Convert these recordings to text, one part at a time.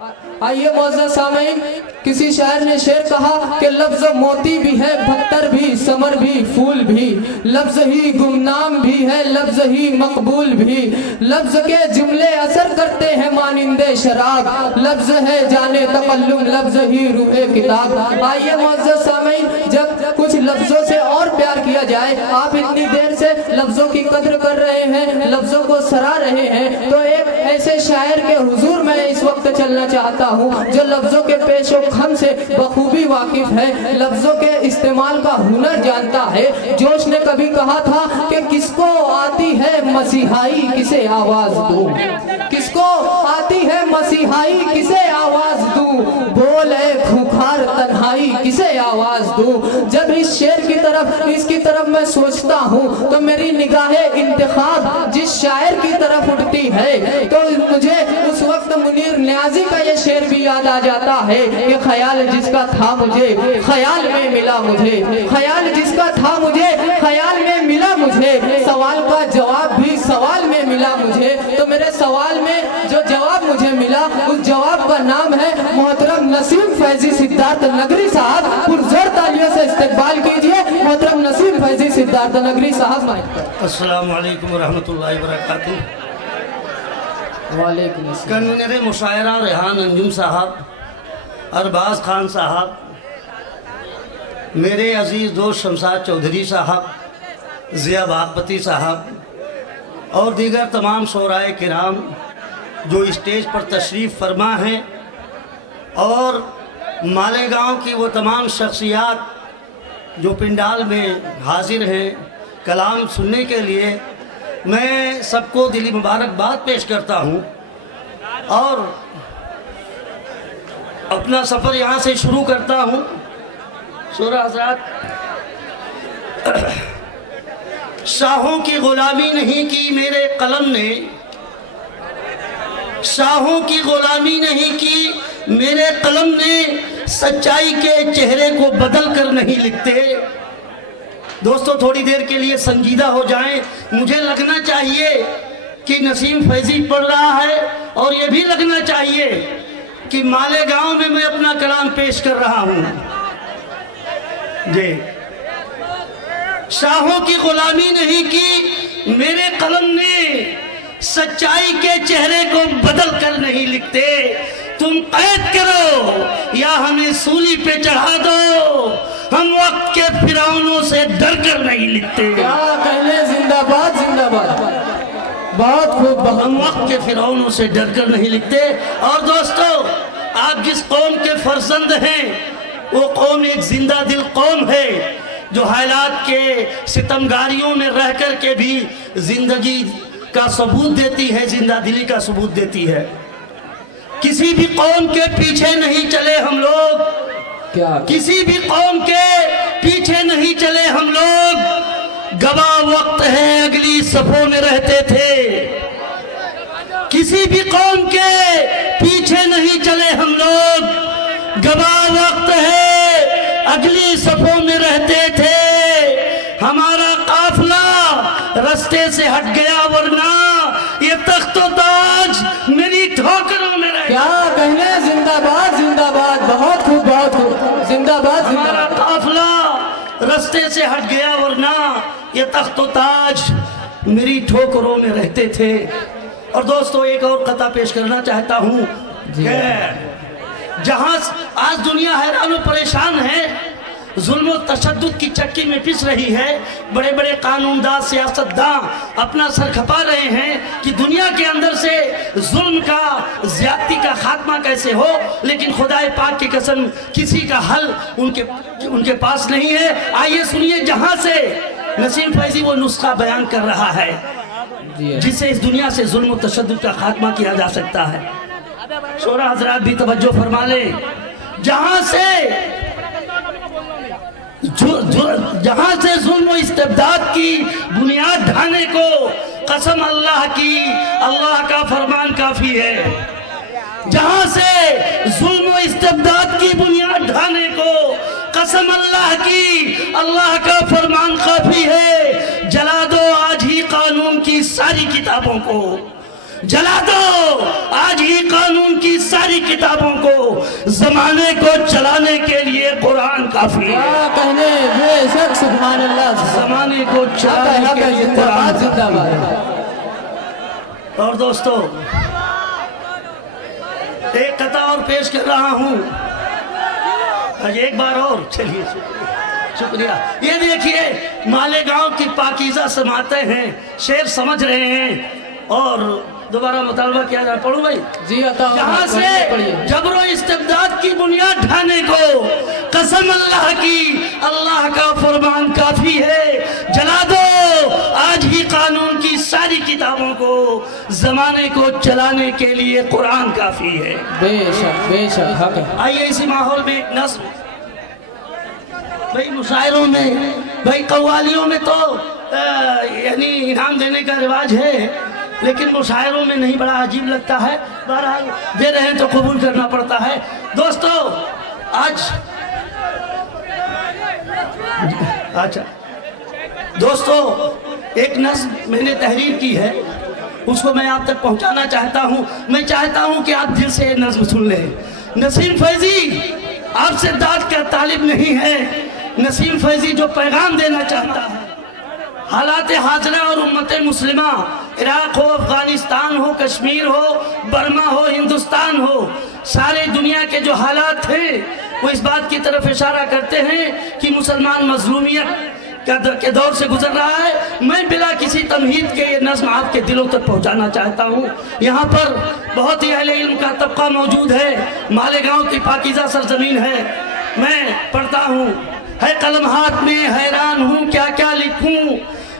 آئیے معزز سامعین، کسی شاعر نے شعر کہا کہ لفظ موتی بھی ہے، بھتر بھی، ثمر بھی، پھول بھی، لفظ ہی گمنام بھی ہے، لفظ ہی مقبول بھی، لفظ کے جملے اثر کرتے ہیں مانند شراب، لفظ ہے جانے تکلم، لفظ ہی روح کتاب۔ آئیے معزز سامعین، جب کچھ لفظوں سے اور پیار کیا جائے، آپ اتنی دیر سے لفظوں کی قدر کر رہے ہیں، لفظوں کو سرا رہے ہیں، تو ایک ایسے شاعر کے حضور میں اس وقت چلنا چاہتا ہوں جو لفظوں کے پیش و خم سے بخوبی واقف ہے، لفظوں کے استعمال کا ہنر جانتا ہے۔ جوش نے کبھی کہا تھا کہ کس کو آتی ہے مسیحائی کسے آواز دوں، کس کو آتی ہے مسیحائی کسے آواز دوں، بول اے کھوکھار تنہائی کسے آواز دوں۔ جب اس شعر کی طرف میں سوچتا ہوں تو میری نگاہ انتخاب جس شاعر کی طرف اٹھتی ہے تو مجھے اس وقت منیر نیازی کا یہ شعر بھی یاد آ جاتا ہے کہ خیال جس کا تھا مجھے خیال میں ملا مجھے، خیال جس کا تھا مجھے خیال میں ملا مجھے، سوال کا جواب بھی سوال میں ملا مجھے۔ تو میرے سوال میں جو جواب مجھے ملا اس جواب کا نام ہے محترم نسیم فیضی سدھارتھ نگری صاحب۔ پرزور تالیوں سے استقبال کیجئے محترم نسیم فیضی سدھارتھ نگری صاحب۔ السلام علیکم ورحمۃ اللہ وبرکاتہ۔ وعلیکم السلام۔ کنوینر مشاعرہ ریحان انجم صاحب، ارباز خان صاحب، میرے عزیز دوست شمشاد چودھری صاحب، ضیاء باغپتی صاحب اور دیگر تمام شعراء کرام جو اسٹیج پر تشریف فرما ہیں، اور مالیگاؤں کی وہ تمام شخصیات جو پنڈال میں حاضر ہیں کلام سننے کے لیے، میں سب کو دلی مبارکباد پیش کرتا ہوں اور اپنا سفر یہاں سے شروع کرتا ہوں۔ شعراء حضرات، شاہوں کی غلامی نہیں کی میرے قلم نے، شاہوں کی غلامی نہیں کی میرے قلم نے، سچائی کے چہرے کو بدل کر نہیں لکھتے۔ دوستو تھوڑی دیر کے لیے سنجیدہ ہو جائیں۔ مجھے لگنا چاہیے کہ نسیم فیضی پڑھ رہا ہے اور یہ بھی لگنا چاہیے کہ مالیگاؤں میں میں اپنا کلام پیش کر رہا ہوں۔ جی، شاہوں کی غلامی نہیں کی میرے قلم نے، سچائی کے چہرے کو بدل کر نہیں لکھتے۔ تم قید کرو یا ہمیں سولی پہ چڑھا دو، ہم وقت کے فرعونوں سے ڈر کر نہیں لکھتے۔ کیا کہنے، زندہ باد زندہ باد، بہت خوب۔ ہم وقت کے فرعونوں سے ڈر کر نہیں لکھتے۔ اور دوستو، آپ جس قوم کے فرزند ہیں وہ قوم ایک زندہ دل قوم ہے جو حالات کے ستمگاریوں میں رہ کر کے بھی زندگی کا ثبوت دیتی ہے، زندہ دلی کا ثبوت دیتی ہے۔ کسی بھی قوم کے پیچھے نہیں چلے ہم لوگ، کسی بھی قوم کے پیچھے نہیں چلے ہم لوگ، گواہ وقت ہے اگلی صفوں میں رہتے تھے۔ کسی بھی قوم کے پیچھے نہیں چلے ہم لوگ، گواہ وقت ہے اگلی صفوں میں رہتے تھے۔ ہمارا قافلہ رستے سے ہٹ گیا ورنہ یہ تخت و تاج میری ٹھوکروں میں رہ گیا۔ کیا کہنے، زندہ باد زندہ باد، بہت خوب بہت خوب، زندہ باد زندہ ہمارا باد۔ قافلہ رستے سے ہٹ گیا ورنہ یہ تخت و تاج میری ٹھوکروں میں رہتے تھے۔ اور دوستو ایک اور قطعہ پیش کرنا چاہتا ہوں کہ جہاں آج دنیا حیران و پریشان ہے، ظلم و تشدد کی چکی میں پس رہی ہے، بڑے بڑے قانون داں سیاستداں اپنا سر کھپا رہے ہیں کہ دنیا کے اندر سے ظلم کا، زیادتی کا خاتمہ کیسے ہو، لیکن خدا پاک کی قسم کسی کا حل ان کے پاس نہیں ہے۔ آئیے سنیے جہاں سے نسیم فیضی وہ نسخہ بیان کر رہا ہے جس سے اس دنیا سے ظلم و تشدد کا خاتمہ کیا جا سکتا ہے۔ شعراء حضرات بھی توجہ فرما لیں۔ جہاں سے ظلم و استبداد کی بنیاد ڈھانے کو، قسم اللہ کی، اللہ کا فرمان کافی ہے۔ جہاں سے ظلم و استبداد کی بنیاد ڈھانے کو، قسم اللہ کی، اللہ کا فرمان کافی ہے۔ جلا دو آج ہی قانون کی ساری کتابوں کو، جلا دو آج آج ہی قانون کی ساری کتابوں کو زمانے کو چلانے کے لیے قرآن کافی ہے. کیا کہنے بے شک سبحان اللہ. زمانے کو چلانے کے لیے زندہ قرآن باد زندہ باد. اور دوستو ایک قطعہ اور پیش کر رہا ہوں. ایک بار اور چلیے شکریہ. یہ دیکھیے مالیگاؤں کی پاکیزہ سماعتیں ہیں, شعر سمجھ رہے ہیں اور دوبارہ مطالبہ کیا جائے. پڑھوں بھائی جی عطا جہاں سے جبر و استبداد کی بنیاد ڈھانے کو قسم اللہ کی, اللہ کا فرمان کافی ہے. جلا دو آج ہی قانون کی ساری کتابوں کو, زمانے کو چلانے کے لیے قرآن کافی ہے. بے شک حق ہے. آئیے اسی ماحول میں ایک نظم. بھئی مشاعروں میں, بھئی قوالیوں میں تو یعنی انعام دینے کا رواج ہے, لیکن مشاعروں میں نہیں, بڑا عجیب لگتا ہے. بہرحال دے رہے ہیں تو قبول کرنا پڑتا ہے. دوستو آج اچھا دوستو ایک نظم میں نے تحریر کی ہے, اس کو میں آپ تک پہنچانا چاہتا ہوں. میں چاہتا ہوں کہ آپ دل سے یہ نظم سن لیں. نسیم فیضی آپ سے داد کا طالب نہیں ہے. نسیم فیضی جو پیغام دینا چاہتا ہے, حالات حاضرہ اور امت مسلمہ, عراق ہو, افغانستان ہو, کشمیر ہو, برما ہو, ہندوستان ہو, سارے دنیا کے جو حالات ہیں وہ اس بات کی طرف اشارہ کرتے ہیں کہ مسلمان مظلومیت کے دور سے گزر رہا ہے. میں بلا کسی تمہید کے یہ نظم آپ کے دلوں تک پہنچانا چاہتا ہوں. یہاں پر بہت ہی اہل علم کا طبقہ موجود ہے, مالیگاؤں کی پاکیزہ سرزمین ہے. میں پڑھتا ہوں. ہے قلم ہاتھ میں حیران ہوں کیا کیا لکھوں,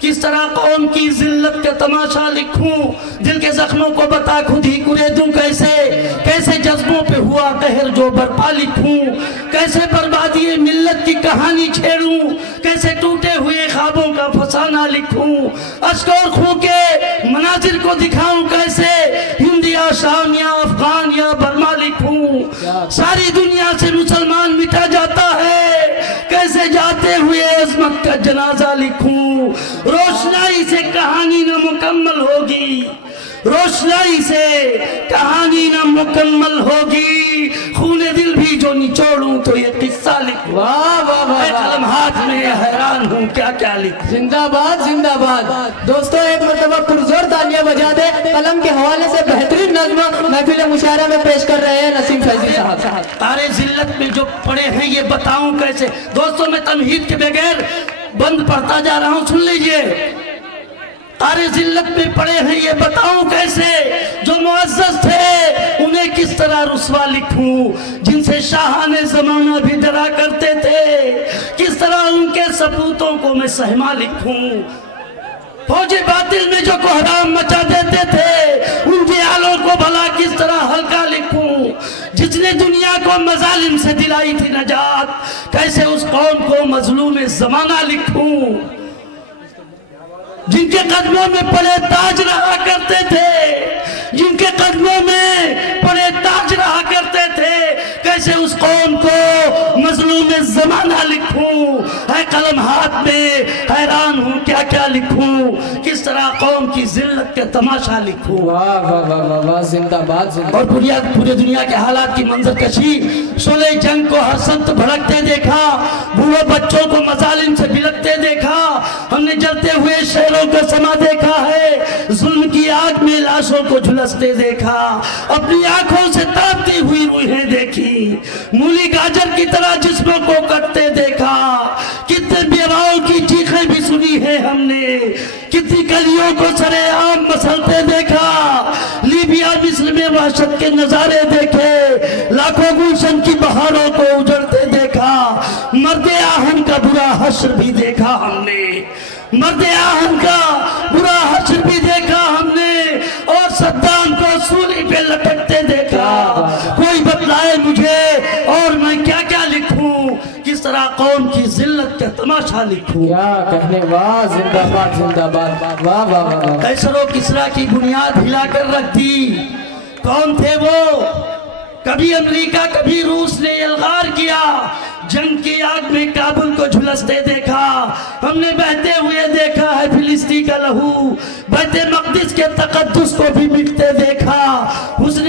کس طرح قوم کی ذلت کا تماشا لکھوں, دل کے زخموں کو بتا خود ہی کرے دوں کیسے, کیسے جذبوں پہ ہوا قہر جو برپا لکھوں, کیسے بربادی ملت کی کہانی چھیڑوں, کیسے ٹوٹے ہوئے خوابوں کا فسانہ لکھوں, اشک اور خون کے مناظر کو دکھاؤں کیسے, ہند یا شام یا افغان یا برما لکھوں, ساری دنیا سے مسلمان مٹا جاتا ہے, کیسے جاتے ہوئے عظمت کا جنازہ لکھوں, روشنائی سے کہانی نہ مکمل ہوگی, روشنائی سے کہانی نہ مکمل ہوگی, خون دل بھی جو نچوڑوں تو یہ قصہ لکھوں. واہ واہ واہ, قلم ہاتھ میں حیران ہوں کیا کیا لکھوں. زندہ باد زندہ باد. دوستو ایک مرتبہ پرزور تالیاں بجا دے. قلم کے حوالے سے بہترین نظم محفل مشاعرہ میں پیش کر رہے ہیں نسیم فیضی صاحب. تارے ذلت میں جو پڑے ہیں یہ بتاؤں کیسے. دوستو میں تمہید کے بغیر بند پڑھتا جا رہا ہوں, سن لیجئے. تارے ذلت میں پڑے ہیں یہ بتاؤں کیسے, جو معزز تھے انہیں کس طرح رسوا لکھوں, جن سے شاہان زمانہ بھی ڈرا کرتے تھے, کس طرح ان کے سپوتوں کو میں سہما لکھوں, فوج باطل میں جو کوہرام مچا دیتے تھے ان کے آلوں کو بھلا کس طرح ہلکا لکھوں, جس نے دنیا کو مظالم سے دلائی تھی نجات, کیسے اس قوم کو مظلوم زمانہ لکھوں, جن کے قدموں میں پڑے تاج رہا کرتے تھے, جن کے قدموں میں پڑے تاج رہا کرتے تھے, کیسے اس قوم کو مظلوم زمانہ لکھوں, ہے قلم ہاتھ میں حیران ہوں کیا کیا لکھوں, کس طرح قوم کی ذلت کا تماشا لکھوں. واہ واہ واہ واہ, زندہ باد زندہ. اور پورے دنیا کے حالات کی منظر کشی, شعلہ جنگ کو ہر سمت بھڑکتے دیکھا, بوڑھے بچوں کو مظالم سے بلکتے دیکھا, ہم نے جلتے ہوئے شہروں کا سما دیکھا ہے, ظلم کی آگ میں لاشوں کو جھلستے دیکھا, اپنی آنکھوں سے تڑپتی ہوئی روحیں دیکھی, مولی گاجر کی طرح جسموں کو کٹتے دیکھا, کتنے بیواؤں کی چیخیں بھی سنی ہے ہم نے, کتنی کلیوں کو سرے عام مسلتے دیکھا, لیبیا مصر میں وحشت کے نظارے دیکھے, لاکھوں گلشن کی بہاروں کو اجڑتے دیکھا, مرد آہن کا برا حشر بھی دیکھا ہم نے, مرد آہن کا برا حشر بھی دیکھا ہم نے, اور صدام کو سولی پہ لٹکتے دیکھا. کوئی بتلائے مجھے اور میں کیا کیا لکھوں, کس طرح قوم کی ذلت کا تماشا لکھوں. کیا کہنے, واہ زندہ باد زندہ باد. واہ واہ واہ. قیصر و کسریٰ کی بنیاد ہلا کر رکھ دی, کون تھے وہ, کبھی امریکہ کبھی روس نے الغار کیا, جنگ کی آگ میں کابل کو جھلستے دیکھا, ہم نے بہتے ہوئے دیکھا ہے فلسطین کا لہو, بیت مقدس کے تقدس کو بھی مٹتے دیکھا, حسن